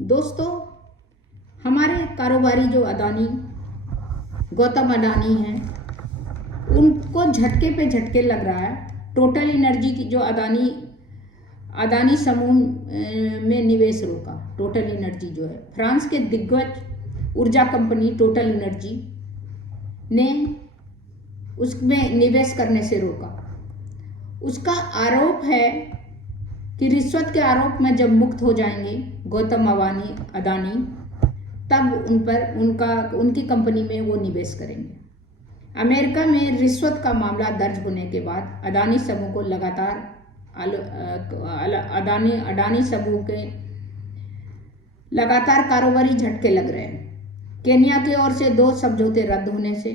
दोस्तों, हमारे कारोबारी जो गौतम अडानी हैं, उनको झटके पे झटके लग रहा है। टोटल एनर्जी की जो अदानी समूह में निवेश रोका। टोटल एनर्जी जो है फ्रांस के दिग्गज ऊर्जा कंपनी टोटल एनर्जी ने उसमें निवेश करने से रोका। उसका आरोप है कि रिश्वत के आरोप में जब मुक्त हो जाएंगे गौतम अडानी, तब उनकी कंपनी में वो निवेश करेंगे। अमेरिका में रिश्वत का मामला दर्ज होने के बाद अडानी समूह को अडानी समूह के लगातार कारोबारी झटके लग रहे हैं। केन्या की ओर से 2 समझौते रद्द होने से,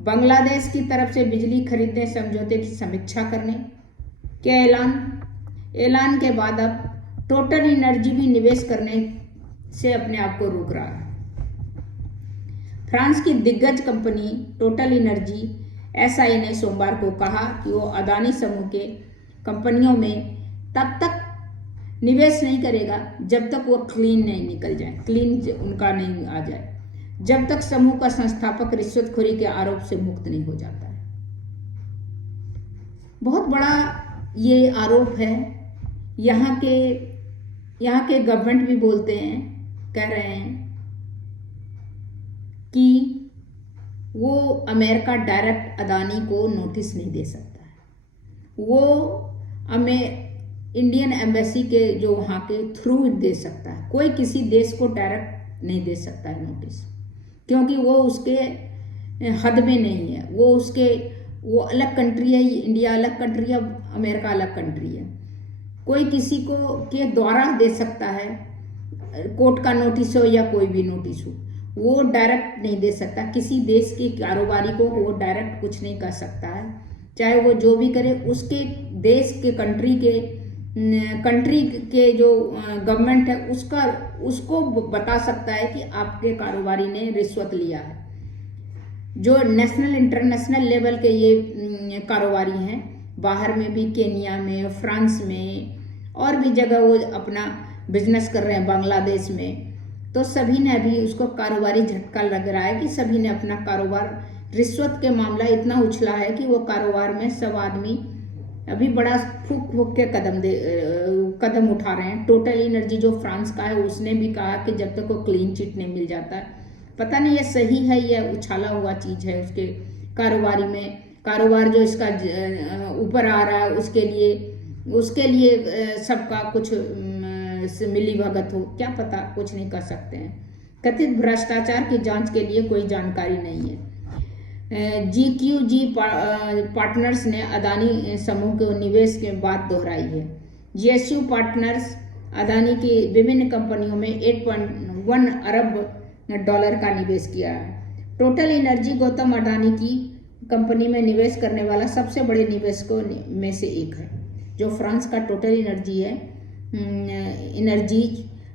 बांग्लादेश की तरफ से बिजली खरीदने समझौते की समीक्षा करने के ऐलान के बाद अब टोटल एनर्जी भी निवेश करने से अपने आप को रोक रहा है। फ्रांस की दिग्गज कंपनी टोटल एनर्जी एसआई ने सोमवार को कहा कि वो अडानी समूह के कंपनियों में तब तक निवेश नहीं करेगा जब तक वो क्लीन नहीं निकल जाए, क्लीन उनका नहीं आ जाए, जब तक समूह का संस्थापक रिश्वतखोरी के आरोप से मुक्त नहीं हो जाता है। बहुत बड़ा ये आरोप है। यहाँ के गवर्नमेंट भी बोलते हैं, कह रहे हैं कि वो अमेरिका डायरेक्ट अडानी को नोटिस नहीं दे सकता है। वो इंडियन एम्बेसी के जो वहाँ के थ्रू दे सकता है। कोई किसी देश को डायरेक्ट नहीं दे सकता है नोटिस, क्योंकि वो उसके हद में नहीं है। वो अलग कंट्री है। इंडिया अलग कंट्री है, अमेरिका अलग कंट्री है। कोई किसी को के द्वारा दे सकता है, कोर्ट का नोटिस हो या कोई भी नोटिस हो, वो डायरेक्ट नहीं दे सकता। किसी देश के कारोबारी को वो डायरेक्ट कुछ नहीं कर सकता है, चाहे वो जो भी करे। उसके देश के कंट्री के जो गवर्नमेंट है उसको बता सकता है कि आपके कारोबारी ने रिश्वत लिया है। जो नेशनल इंटरनेशनल लेवल के ये कारोबारी हैं, बाहर में भी, केन्या में, फ्रांस में और भी जगह वो अपना बिजनेस कर रहे हैं, बांग्लादेश में, तो सभी ने अभी उसको कारोबारी झटका लग रहा है कि सभी ने अपना कारोबार, रिश्वत के मामला इतना उछला है कि वो कारोबार में सब आदमी अभी बड़ा फूक के कदम उठा रहे हैं। टोटल एनर्जी जो फ्रांस का है, उसने भी कहा कि जब तक वो क्लीन चिट नहीं मिल जाता है, पता नहीं ये सही है, ये उछाला हुआ चीज़ है उसके कारोबारी में। कारोबार जो इसका ऊपर आ रहा है, उसके लिए सबका कुछ मिली भगत हो, क्या पता, कुछ नहीं कर सकते हैं। कथित भ्रष्टाचार की जांच के लिए कोई जानकारी नहीं है। GQG पार्टनर्स ने अडानी समूह के निवेश के बाद दोहराई है। GSU पार्टनर्स अडानी की विभिन्न कंपनियों में 8.1 अरब डॉलर का निवेश किया है। टोटल एनर्जी गौतम अडानी की कंपनी में निवेश करने वाला सबसे बड़े निवेशकों में से एक है। जो फ्रांस का टोटल एनर्जी है, एनर्जी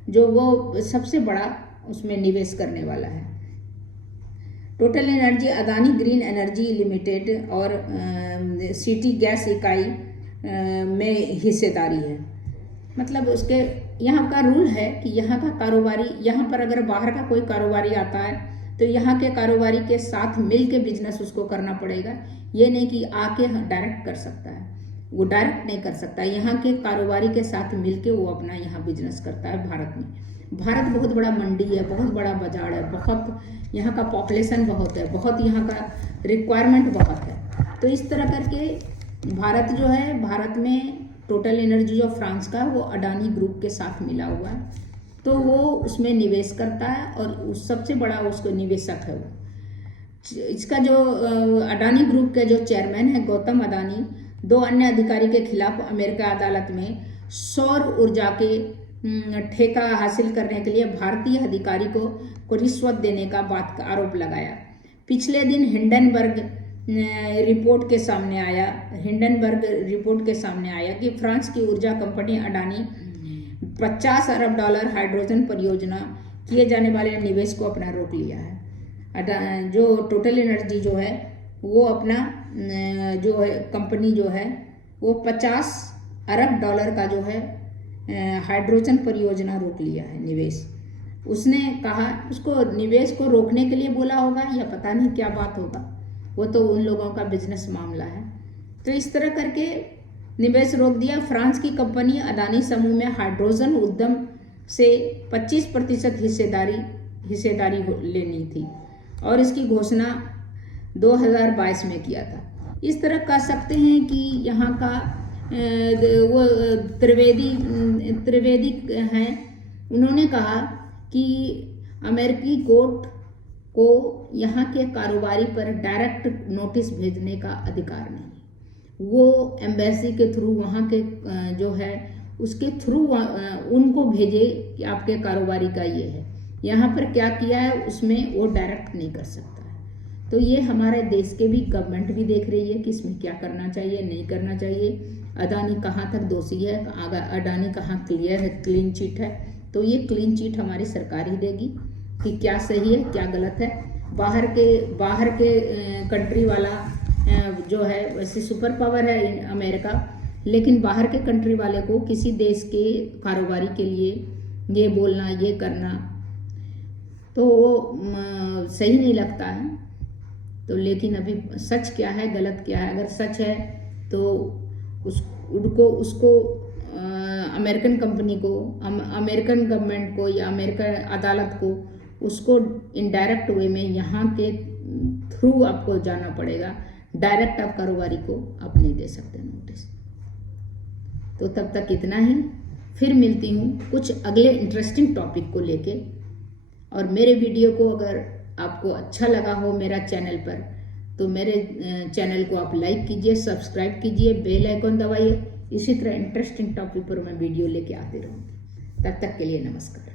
जो वो सबसे बड़ा उसमें निवेश करने वाला है। Total energy Adani green energy limited और सिटी गैस इकाई में हिस्सेदारी है। मतलब उसके यहाँ का रूल है कि यहाँ का कारोबारी, यहाँ पर अगर बाहर का कोई कारोबारी आता है तो यहाँ के कारोबारी के साथ मिल के बिजनेस उसको करना पड़ेगा। ये नहीं कि आके डायरेक्ट कर सकता है, वो डायरेक्ट नहीं कर सकता। यहाँ के कारोबारी के साथ मिल के वो अपना यहाँ बिजनेस करता है। भारत बहुत बड़ा मंडी है, बहुत बड़ा बाजार है, बहुत यहाँ का पॉपुलेशन बहुत है, बहुत यहाँ का रिक्वायरमेंट बहुत है। तो इस तरह करके भारत जो है, भारत में टोटल एनर्जी जो फ्रांस का है वो अडानी ग्रुप के साथ मिला हुआ है, तो वो उसमें निवेश करता है और सबसे बड़ा उसको निवेशक है वो। इसका जो अडानी ग्रुप के जो चेयरमैन है गौतम अडानी, 2 अन्य अधिकारी के खिलाफ अमेरिका अदालत में सौर ऊर्जा के ठेका हासिल करने के लिए भारतीय अधिकारी को रिश्वत देने का बात का आरोप लगाया। पिछले दिन हिंडनबर्ग रिपोर्ट के सामने आया कि फ्रांस की ऊर्जा कंपनी अडानी 50 अरब डॉलर हाइड्रोजन परियोजना किए जाने वाले निवेश को अपना रोक लिया है। जो टोटल एनर्जी जो है वो अपना जो है कंपनी जो है वो 50 अरब डॉलर का जो है हाइड्रोजन परियोजना रोक लिया है निवेश। उसने कहा, उसको निवेश को रोकने के लिए बोला होगा या पता नहीं क्या बात होगा, वो तो उन लोगों का बिजनेस मामला है। तो इस तरह करके निवेश रोक दिया। फ्रांस की कंपनी अदानी समूह में हाइड्रोजन उद्यम से 25% हिस्सेदारी लेनी थी और इसकी घोषणा 2022 में किया था। इस तरह कह सकते हैं कि यहाँ का वो त्रिवेदी हैं, उन्होंने कहा कि अमेरिकी कोर्ट को यहाँ के कारोबारी पर डायरेक्ट नोटिस भेजने का अधिकार नहीं, वो एम्बेसी के थ्रू वहाँ के जो है उसके थ्रू उनको भेजे कि आपके कारोबारी का ये है, यहाँ पर क्या किया है उसमें वो डायरेक्ट नहीं कर सकता है। तो ये हमारे देश के भी गवर्नमेंट भी देख रही है कि इसमें क्या करना चाहिए, नहीं करना चाहिए। अदानी कहाँ तक दोषी है, अडानी कहाँ क्लियर है, क्लीन चिट है। तो ये क्लीन चिट हमारी सरकार ही देगी कि क्या सही है क्या गलत है। बाहर के कंट्री वाला जो है वैसे सुपर पावर है अमेरिका, लेकिन बाहर के कंट्री वाले को किसी देश के कारोबारी के लिए ये बोलना ये करना तो वो सही नहीं लगता है। तो लेकिन अभी सच क्या है गलत क्या है, अगर सच है तो उसको अमेरिकन कंपनी को, अमेरिकन गवर्नमेंट को या अमेरिकन अदालत को उसको इनडायरेक्ट वे में यहाँ के थ्रू आपको जाना पड़ेगा। डायरेक्ट आप कारोबारी को आप नहीं दे सकते नोटिस। तो तब तक इतना ही, फिर मिलती हूँ कुछ अगले इंटरेस्टिंग टॉपिक को लेके। और मेरे वीडियो को अगर आपको अच्छा लगा हो मेरा चैनल पर, तो मेरे चैनल को आप लाइक कीजिए, सब्सक्राइब कीजिए, बेल आइकन दबाइए। इसी तरह इंटरेस्टिंग टॉपिक पर मैं वीडियो लेके आती रहूँगी। तब तक के लिए नमस्कार।